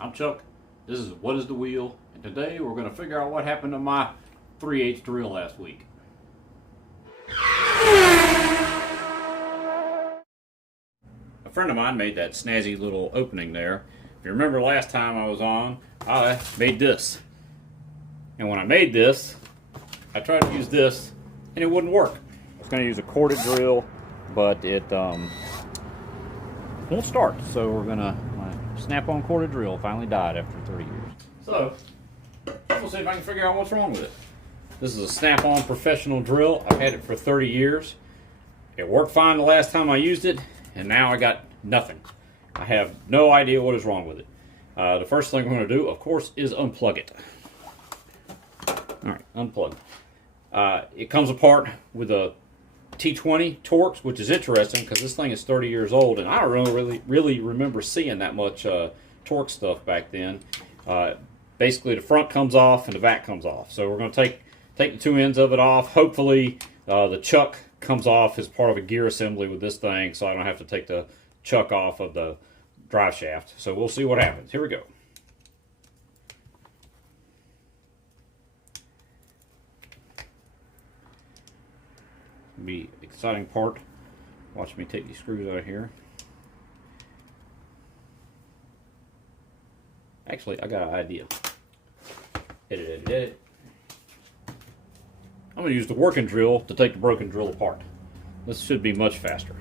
I'm Chuck. This is What is the Wheel? And today we're going to figure out what happened to my 3/8 drill last week. A friend of mine made that snazzy little opening there. If you remember last time I was on, I made this. And when I made this, I tried to use this and it wouldn't work. I was going to use a corded drill, but it won't start. So we're going to snap-on corded drill finally died after 30 years. So, we'll see if I can figure out what's wrong with it. This is a snap-on professional drill. I've had it for 30 years. It worked fine the last time I used it, and now I got nothing. I have no idea what is wrong with it. The first thing we're going to do, of course, is unplug it. Alright, unplug. It comes apart with a T20 Torx, which is interesting because this thing is 30 years old, and I don't really remember seeing that much Torx stuff back then. Basically, the front comes off and the back comes off. So we're going to take the two ends of it off. Hopefully, the chuck comes off as part of a gear assembly with this thing, so I don't have to take the chuck off of the drive shaft. So we'll see what happens. Here we go. Be exciting part. Watch me take these screws out of here. Actually, I got an idea. Edit. I'm going to use the working drill to take the broken drill apart. This should be much faster.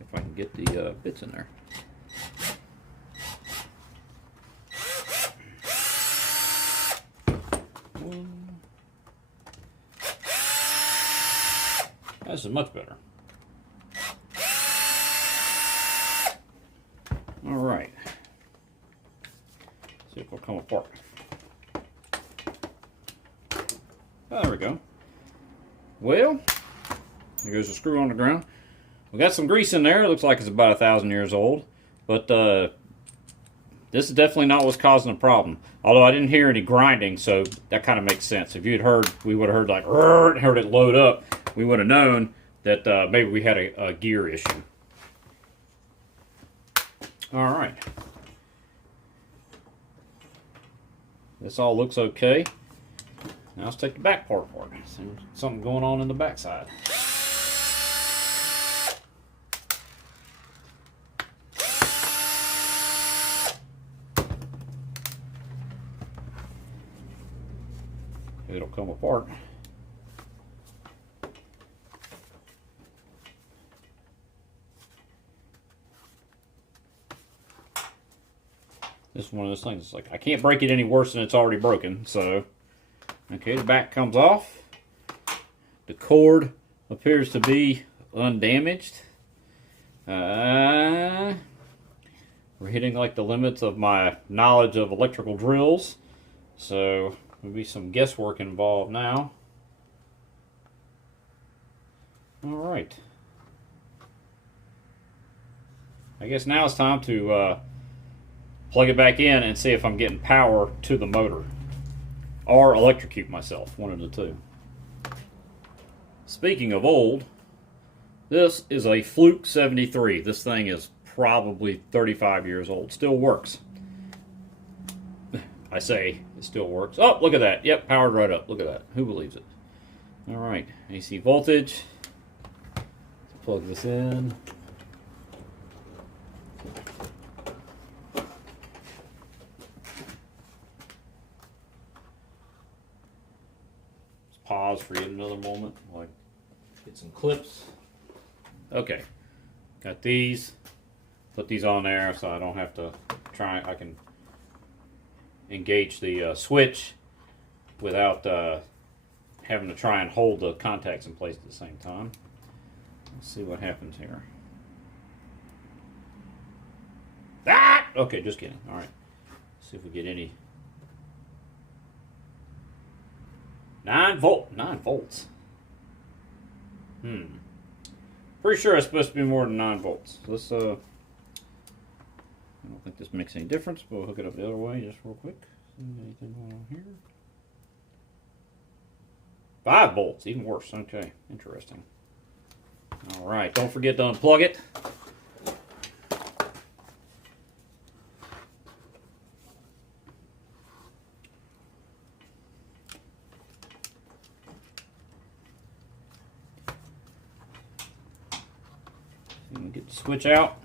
If I can get the bits in there. This is much better. All right. See if it'll come apart. Oh, there we go. Well, there goes the screw on the ground. We got some grease in there. It looks like it's about 1,000 years old. But this is definitely not what's causing the problem. Although I didn't hear any grinding, so that kind of makes sense. If you'd heard, we would have heard like, heard it load up. We would have known that maybe we had a gear issue. All right. This all looks okay. Now let's take the back part apart. Something going on in the back side. It'll come apart. This is one of those things. It's like I can't break it any worse than it's already broken. So, okay, the back comes off. The cord appears to be undamaged. We're hitting like the limits of my knowledge of electrical drills. So, there'll be some guesswork involved now. All right. I guess now it's time to plug it back in and see if I'm getting power to the motor. Or electrocute myself, one of the two. Speaking of old, this is a Fluke 73. This thing is probably 35 years old. Still works. I say it still works. Oh, look at that. Yep, powered right up. Look at that. Who believes it? All right, AC voltage. Let's plug this in. Pause for yet another moment while I get some clips. Okay, got these. Put these on there so I don't have to try. I can engage the switch without having to try and hold the contacts in place at the same time. Let's see what happens here. Ah! Okay, just kidding. All right, see if we get any. 9 volts. Pretty sure it's supposed to be more than 9 volts. Let's I don't think this makes any difference, but we'll hook it up the other way just real quick. Anything going on here? 5 volts, even worse. Okay, interesting. All right, don't forget to unplug it. And get the switch out.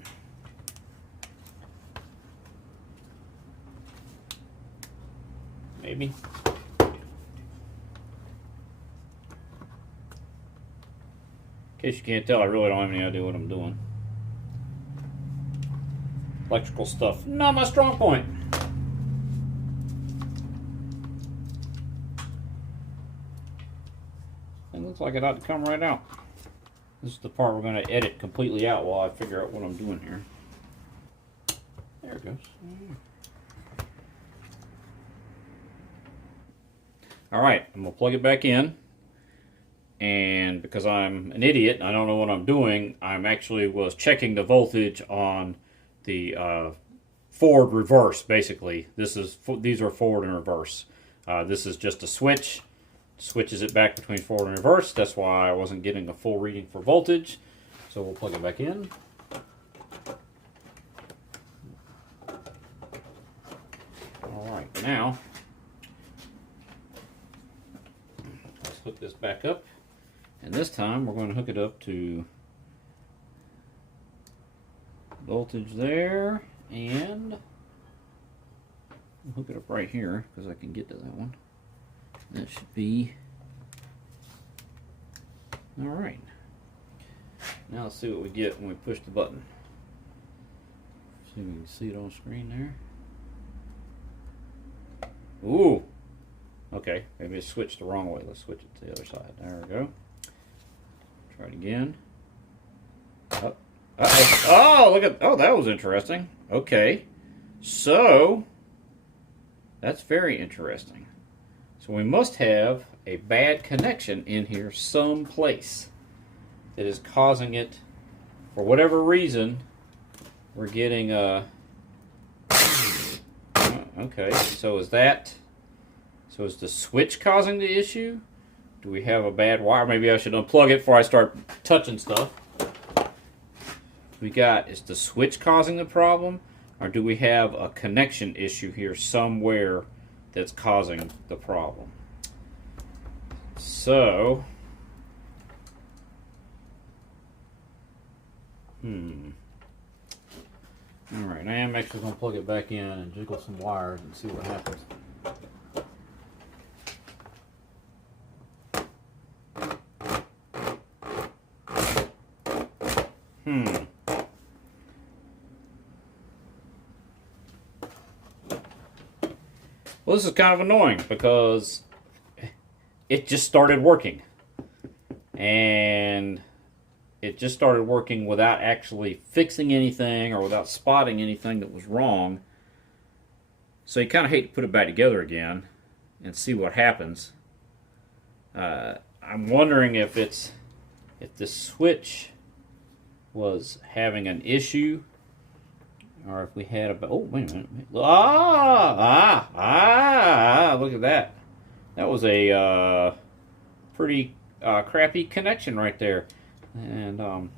Maybe. In case you can't tell, I really don't have any idea what I'm doing. Electrical stuff, not my strong point. It looks like it ought to come right out. This is the part we're going to edit completely out while I figure out what I'm doing here. There it goes. Alright, I'm going to plug it back in. And because I'm an idiot, I don't know what I'm doing, I'm actually was checking the voltage on the forward reverse, basically. These are forward and reverse. This is just a switch. Switches it back between forward and reverse. That's why I wasn't getting a full reading for voltage. So we'll plug it back in. Alright, now let's hook this back up. And this time we're going to hook it up to voltage there, and hook it up right here because I can get to that one. That should be all right. Now let's see what we get when we push the button. See if we can see it on screen there. Ooh. Okay, maybe it switched the wrong way. Let's switch it to the other side. There we go. Try it again. Oh, uh-oh. Oh, look at, oh, that was interesting. Okay. So, that's very interesting. So we must have a bad connection in here someplace that is causing it, for whatever reason, we're getting okay, so is the switch causing the issue? Do we have a bad wire? Maybe I should unplug it before I start touching stuff. Is the switch causing the problem? Or do we have a connection issue here somewhere that's causing the problem? So, alright, I am actually going to plug it back in and jiggle some wires and see what happens. Well, this is kind of annoying because it just started working. And it just started working without actually fixing anything or without spotting anything that was wrong. So you kind of hate to put it back together again and see what happens. I'm wondering if the switch was having an issue, or if we had a, oh, wait a minute. Look at that. That was a pretty crappy connection right there. And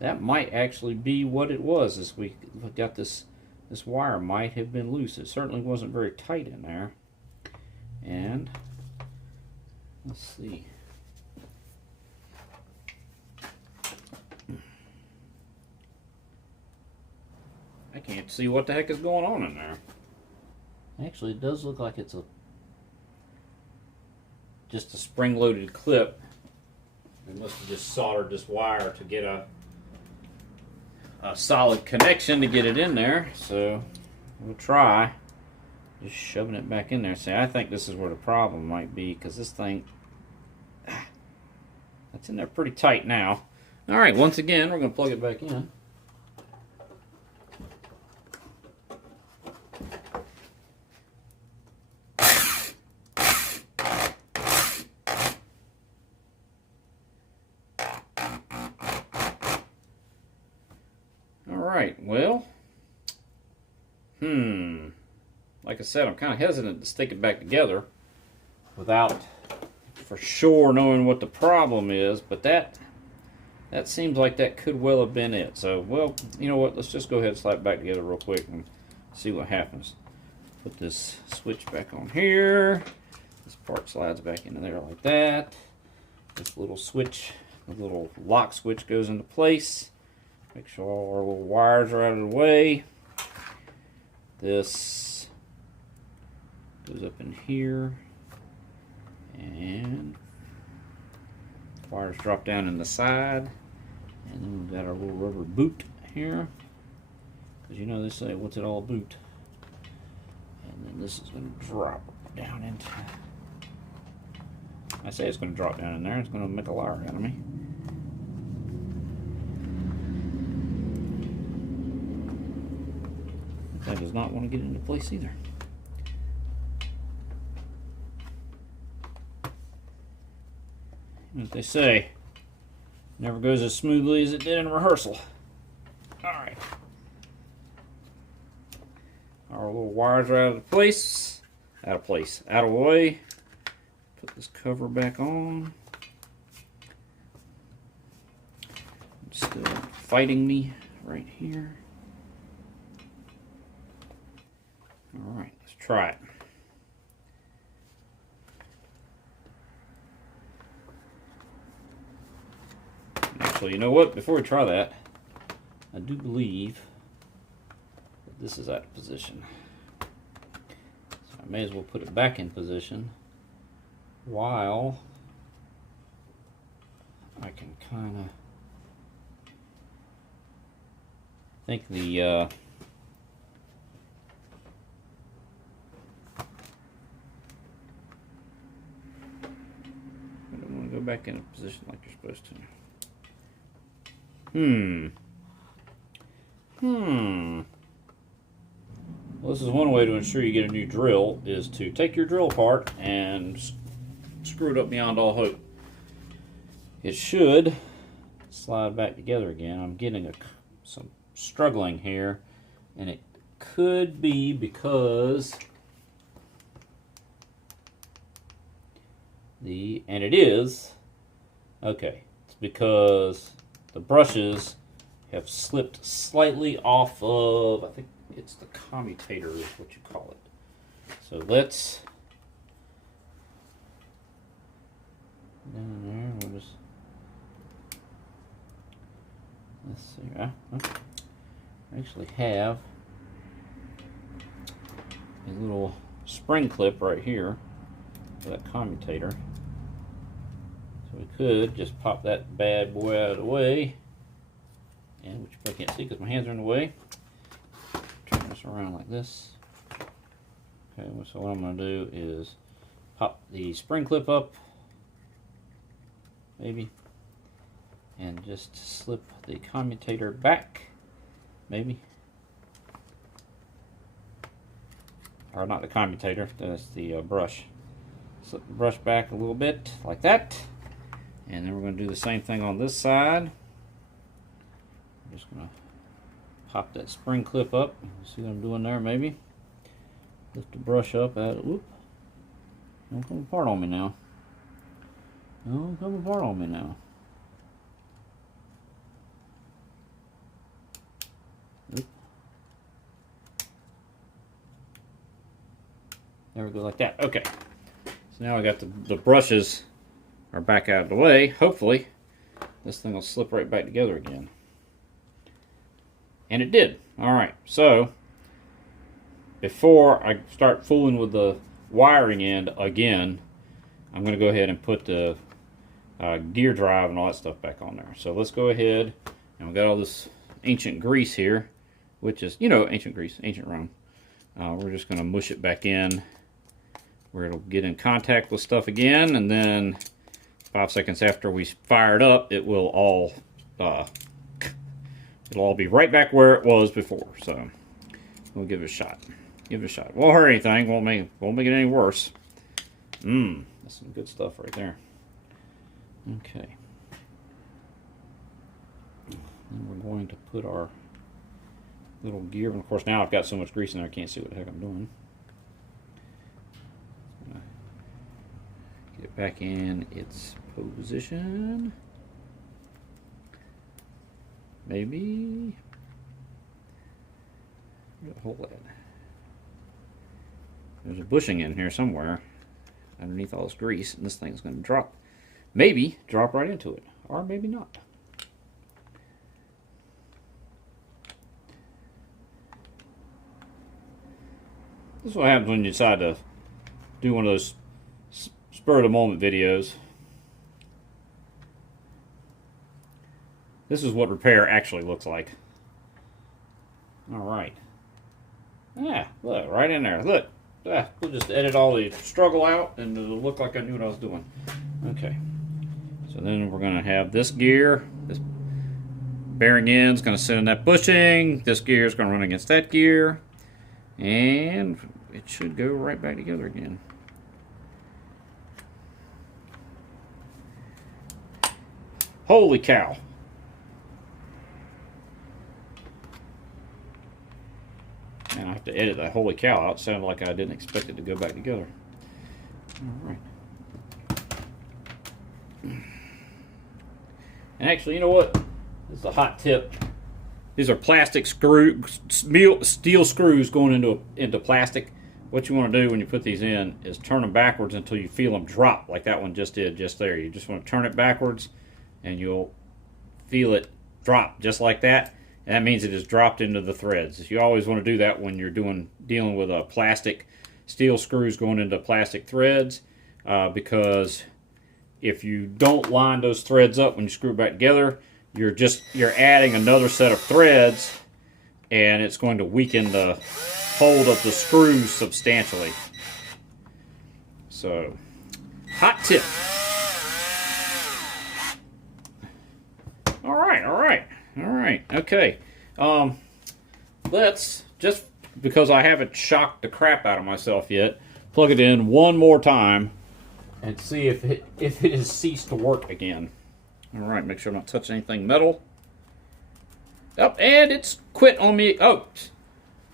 that might actually be what it was. As we got this wire might have been loose. It certainly wasn't very tight in there. And let's see. I can't see what the heck is going on in there. Actually, it does look like it's just a spring-loaded clip. We must have just soldered this wire to get a solid connection to get it in there. So we'll try just shoving it back in there. See, I think this is where the problem might be, because this thing, that's in there pretty tight now. All right, once again, we're going to plug it back in. Alright, well, like I said, I'm kind of hesitant to stick it back together without for sure knowing what the problem is, but that seems like that could well have been it. So, well, you know what? Let's just go ahead and slide it back together real quick and see what happens. Put this switch back on here. This part slides back into there like that. This little switch, the little lock switch goes into place. Make sure all our little wires are out of the way. This goes up in here. And wires drop down in the side. And then we've got our little rubber boot here. Because you know they say, what's it all boot? And then this is going to drop down into... I say it's going to drop down in there. It's going to make a liar out of me. That does not want to get into place either. As they say, never goes as smoothly as it did in rehearsal. Alright. Our little wires are out of place. Out of the way. Put this cover back on. It's still fighting me right here. Alright, let's try it. Actually, you know what? Before we try that, I do believe that this is out of position. So I may as well put it back in position while I can kind of think the I don't want to go back in a position like you're supposed to. Well, this is one way to ensure you get a new drill, is to take your drill apart and screw it up beyond all hope. It should slide back together again. I'm getting some struggling here, and it could be because and it is, okay, it's because the brushes have slipped slightly off of, I think it's the commutator is what you call it. So let's, down there, we'll just, let's see, I actually have a little spring clip right here for that commutator. So we could just pop that bad boy out of the way, and which you probably can't see because my hands are in the way. Turn this around like this. Okay, so what I'm going to do is pop the spring clip up, maybe, and just slip the commutator back, maybe. Or not the commutator, that's the brush. Slip the brush back a little bit, like that. And then we're going to do the same thing on this side. I'm just going to pop that spring clip up. See what I'm doing there, maybe? Lift the brush up. Whoop. Don't come apart on me now. Don't come apart on me now. Whoop. There we go, like that. Okay. So now I got the brushes are back out of the way. Hopefully, this thing will slip right back together again. And it did. Alright, so before I start fooling with the wiring end again, I'm going to go ahead and put the gear drive and all that stuff back on there. So let's go ahead, and we've got all this ancient grease here, which is, you know, ancient grease, ancient Rome. We're just going to mush it back in where it'll get in contact with stuff again, and then 5 seconds after we fire it up, it will all it'll all be right back where it was before. So we'll give it a shot. Give it a shot. Won't hurt anything. Won't make it any worse. That's some good stuff right there. Okay. Then we're going to put our little gear. And of course, now I've got so much grease in there, I can't see what the heck I'm doing. Get it back in its position. Maybe. Where's the hole at? There's a bushing in here somewhere underneath all this grease, and this thing's going to drop. Maybe drop right into it, or maybe not. This is what happens when you decide to do one of those spur of the moment videos. This is what repair actually looks like. Alright. Yeah, look, right in there. Look. We'll just edit all the struggle out and it'll look like I knew what I was doing. Okay. So then we're going to have this gear. This bearing end's going to sit in that bushing. This gear is going to run against that gear. And it should go right back together again. Holy cow. And I have to edit that holy cow out. It sounded like I didn't expect it to go back together. Alright. And actually, you know what? This is a hot tip. These are plastic steel screws going into plastic. What you want to do when you put these in is turn them backwards until you feel them drop, like that one just did just there. You just want to turn it backwards and you'll feel it drop just like that. And that means it is dropped into the threads. You always want to do that when you're dealing with a plastic steel screws going into plastic threads, because if you don't line those threads up when you screw it back together, you're adding another set of threads, and it's going to weaken the hold of the screws substantially. So, hot tip. All right, okay. Let's, just because I haven't shocked the crap out of myself yet, plug it in one more time and see if it has ceased to work again. All right, make sure I'm not touching anything metal. Oh, and it's quit on me. Oh,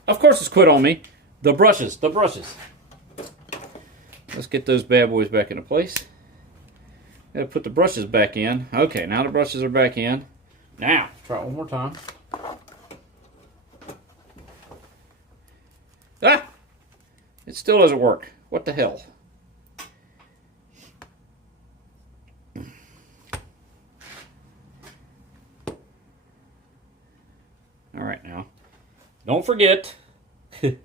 of course it's quit on me. The brushes. Let's get those bad boys back into place. Gotta put the brushes back in. Okay, now the brushes are back in. Now, try it one more time. Ah! It still doesn't work. What the hell? Alright now. Don't forget, this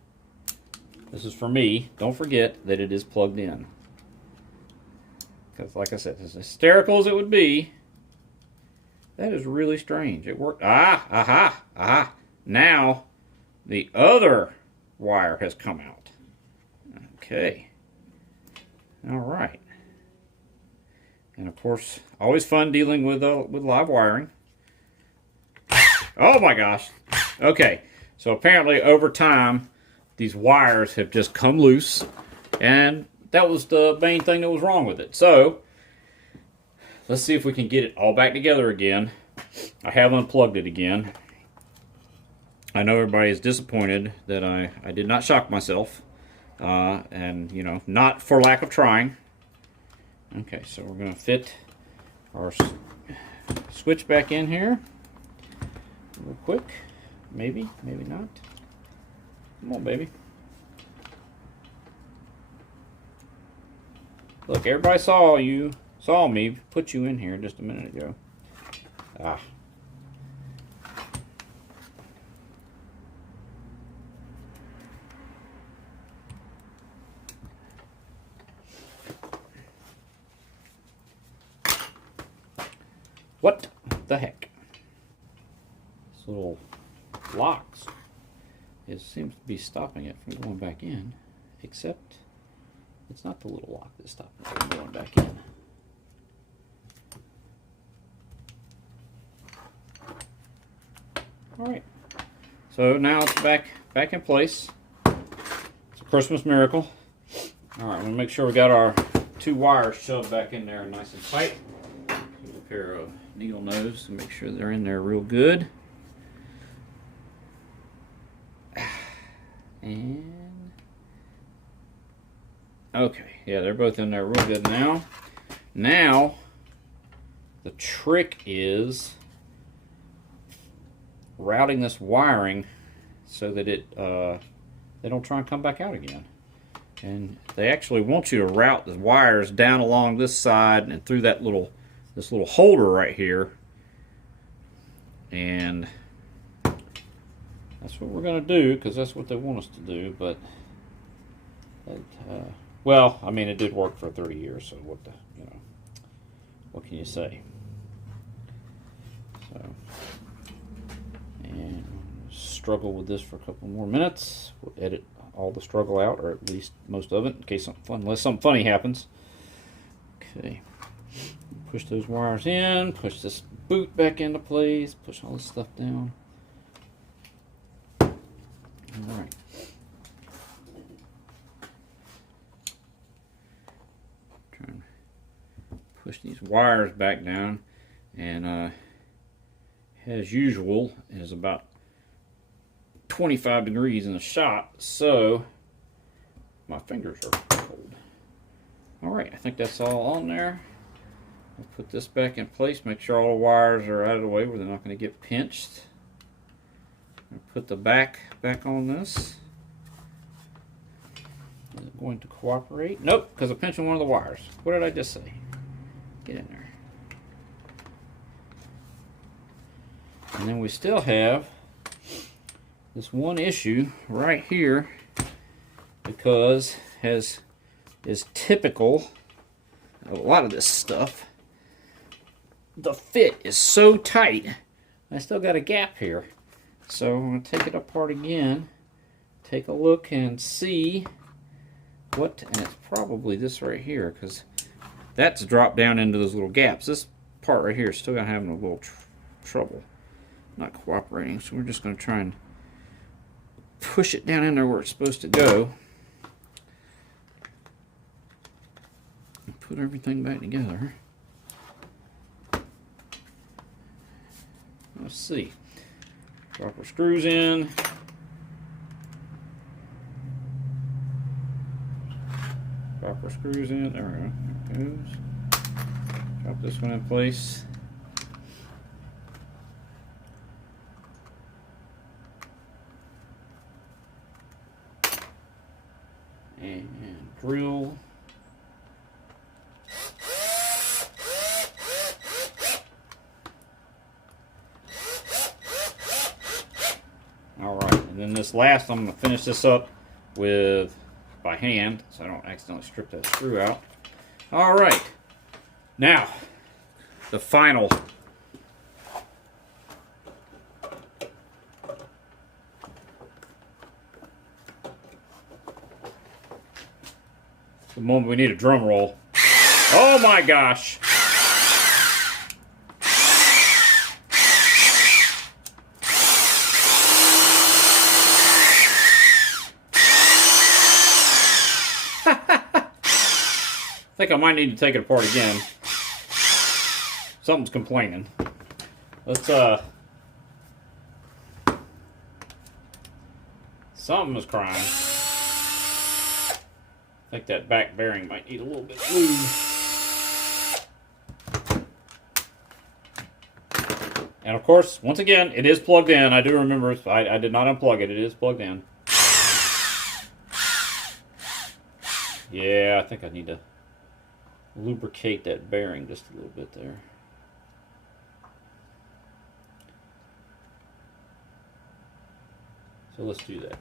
is for me, don't forget that it is plugged in. Because like I said, as hysterical as it would be, that is really strange. It worked. Aha. Now, the other wire has come out. Okay. All right. And of course, always fun dealing with live wiring. Oh my gosh. Okay. So apparently, over time, these wires have just come loose, and that was the main thing that was wrong with it. So, let's see if we can get it all back together again. I have unplugged it again. I know everybody is disappointed that I did not shock myself. And, you know, not for lack of trying. Okay, so we're going to fit our switch back in here. Real quick. Maybe, maybe not. Come on, baby. Look, everybody saw me put you in here just a minute ago. Ah. What the heck? This little locks, it seems to be stopping it from going back in, except it's not the little lock that's stopping it from going back in. Alright, so now it's back in place. It's a Christmas miracle. Alright, I'm going to make sure we got our two wires shoved back in there nice and tight. Give a pair of needle nose to make sure they're in there real good. And Okay, yeah, they're both in there real good now. Now, the trick is routing this wiring so that they don't try and come back out again. And they actually want you to route the wires down along this side and through that this little holder right here. And that's what we're going to do, because that's what they want us to do. But well, I mean, it did work for 30 years, so what can you say? So, and struggle with this for a couple more minutes. We'll edit all the struggle out, or at least most of it, in case unless something funny happens. Okay, push those wires in, push this boot back into place, push all this stuff down. All right. Try and push these wires back down, and as usual, it is about 25 degrees in the shop, so my fingers are cold. All right, I think that's all on there. I'll put this back in place, make sure all the wires are out of the way where they're not going to get pinched. I'll put the back on this. Is it going to cooperate? Nope, because I'm pinching one of the wires. What did I just say? Get in there. And then we still have this one issue right here, because as is typical of a lot of this stuff, the fit is so tight, I still got a gap here. So I'm going to take it apart again, take a look and see what, and it's probably this right here, because that's dropped down into those little gaps. This part right here is still going to have a little trouble, not cooperating, so we're just going to try and push it down in there where it's supposed to go. And put everything back together. Let's see. Drop our screws in. Drop our screws in. There we go. There it goes. Drop this one in place. And drill. Alright, and then this last, I'm going to finish this up with by hand so I don't accidentally strip that screw out. Alright, now the final. The moment we need a drum roll. Oh my gosh! I think I might need to take it apart again. Something's complaining. Let's something is crying. I think that back bearing might need a little bit of lube. And of course, once again, it is plugged in. I do remember, I did not unplug it. It is plugged in. Yeah, I think I need to lubricate that bearing just a little bit there. So let's do that.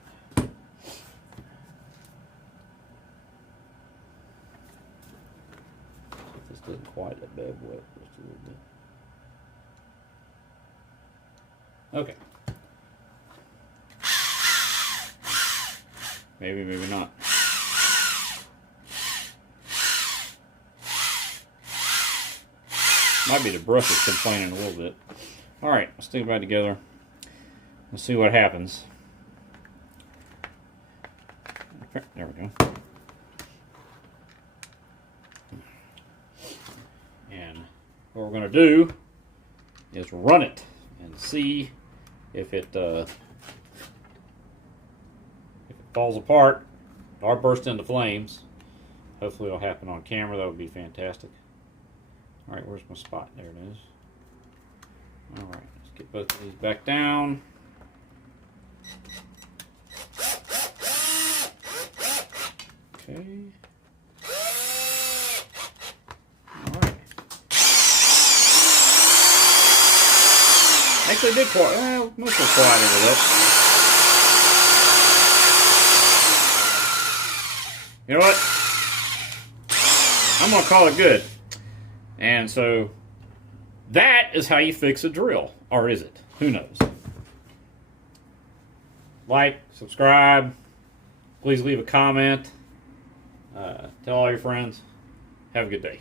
This doesn't quite that bad wet, just a little bit. Okay. Maybe, maybe not. Might be the brush is complaining a little bit. Alright, let's stick it back together. Let's see what happens. Okay, there we go. And what we're going to do is run it and see if it falls apart or bursts into flames. Hopefully it'll happen on camera. That would be fantastic. All right, where's my spot? There it is. All right, let's get both of these back down. Okay. All right. Actually, did mostly quieted it up. You know what? I'm gonna call it good. And so that is how you fix a drill, or is it? Who knows? Like, subscribe. Please leave a comment. Tell all your friends. Have a good day.